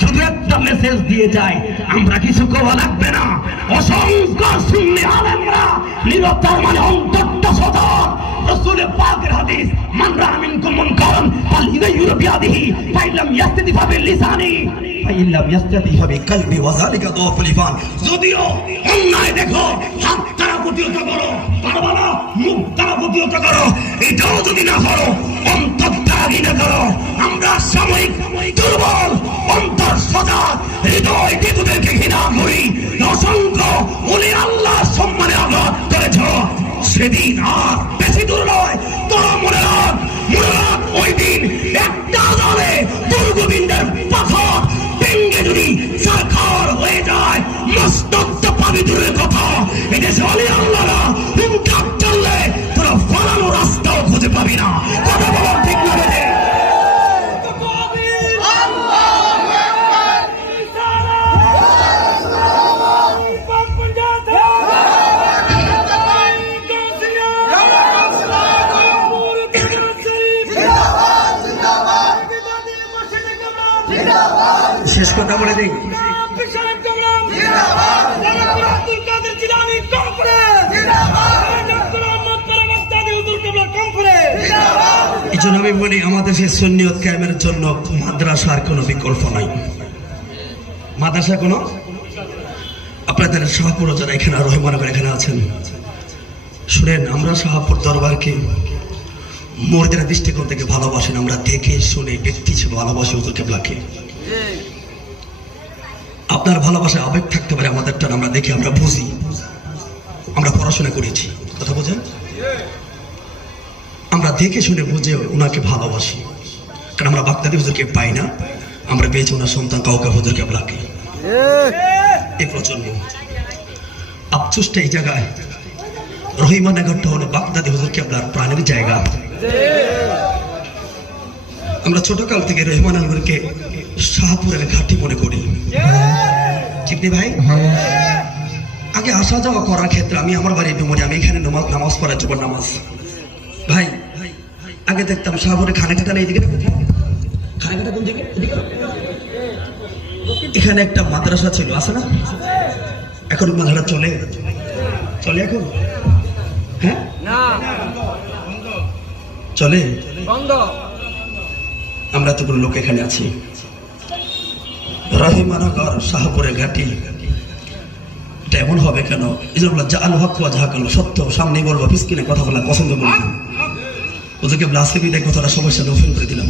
শুধু একটা মেসেজ দিয়ে যায়, আমরা কিছু কোয়া লাগবে না। অসংখ্য সুন্নি আলেমরা নিরবতার মানে অন্তরটা সদর রাসূলের পাকের হাদিস, মান রাআ মিনকুম মুনকারান ফালইউগাইয়িরু বিয়াদিহি ফাইল্লাম ইয়াস্তাতি বিলিসানি ফাইল্লাম ইয়াস্তাতি বিকলবি ওয়া যালিকা দাওফুল ঈমান। যদিও অন্যায় দেখো, হাত দ্বারা প্রতিহত করো, পারবা না মুখ দ্বারা প্রতিহত করো, এটাও যদি না করো অন্তর দ্বারা ঘৃণা করো। আমরা সাময়িক দুর্বল, অন্তর সজাগ, হৃদয় বিদুদেরকে ঘৃণা করি। অসংখ্য ওলি আল্লাহ সম্মানে আঘাত করেছ, সেদিন আর বেশি দূর নয়। তোরা মনে রাখ, ওই দিন একটা দলে দুর্গোবিন্দের পাথর ভেঙ্গে যদি সাকার হয়ে যায়, মস্তকটা পাবি দূরের কথা। এদেশে ওলি আল্লাহরা হুঙ্কার চললে তোরা ফলানো রাস্তাও খুঁজে পাবি না। কথা বলা ঠিক না বেশি? শেষ কথা বলে দেই, এই জন্য আমি বলি আমাদের সেই সুন্নিয়ত কায়েমের জন্য মাদ্রাসার কোনো বিকল্প নাই। মাদ্রাসা কোনো আপনাদের শাহপুর যারা এখানে রহমানগর এখানে আছেন, শুনেন, আমরা শাহপুর দরবারকে মুরিদের দৃষ্টিকোণ থেকে ভালোবাসেন। আমরা দেখে শুনে ব্যক্তি হিসেবে ভালোবাসি হুজুর কেবলাকে। আপনার ভালোবাসায় আবেগ থাকতে পারে, আমাদেরটা আমরা দেখি, আমরা বুঝি, আমরা পড়াশোনা করেছি, কথা বোঝেন? আমরা দেখে শুনে বুঝে ওনাকে ভালোবাসি, কারণ আমরা বাগদাদি হুজুরকে পাই না, আমরা পেয়েছি ওনার সন্তান কাউকে হুজুর কেবলাকে। এই প্রজন্ম আফসোসটা এই জায়গায়, রহিমানগরটা হলো বাগদাদি হুজুর কেবলার প্রাণের জায়গা। আমরা ছোটকাল থেকে রহিমানগরকে শাহপুরের ঘাঁটি মনে করি, ঠিক নেই ভাই? আগে আসা যাওয়া করার ক্ষেত্রে আমি আমার বাড়ির মেমোরি, আমি এখানে নামাজ পড়ার জন্য নামাজ ভাই আগে দেখতাম শাহপুরে খানেকাটা নেই, এদিকে খানেকাটা কোন দিকে? এখানে একটা মাদ্রাসা ছিল, আছে না? এখন মাদ্রাসা চলে চলে এখন? হ্যাঁ, চলে বন্ধ। আমরা এতগুলো লোক এখানে আছি, রহিমানগর শাহপুরের ঘাটি, এটা এমন হবে কেন? জাল হক ওয়া জাহাকাল, সত্য সামনে বলবো, পিছকিনে কথা বলা পছন্দ করি না। ওদেরকে ব্লাসফেমি দেয় কথাটা সবার সাথে ওপেন করে দিলাম।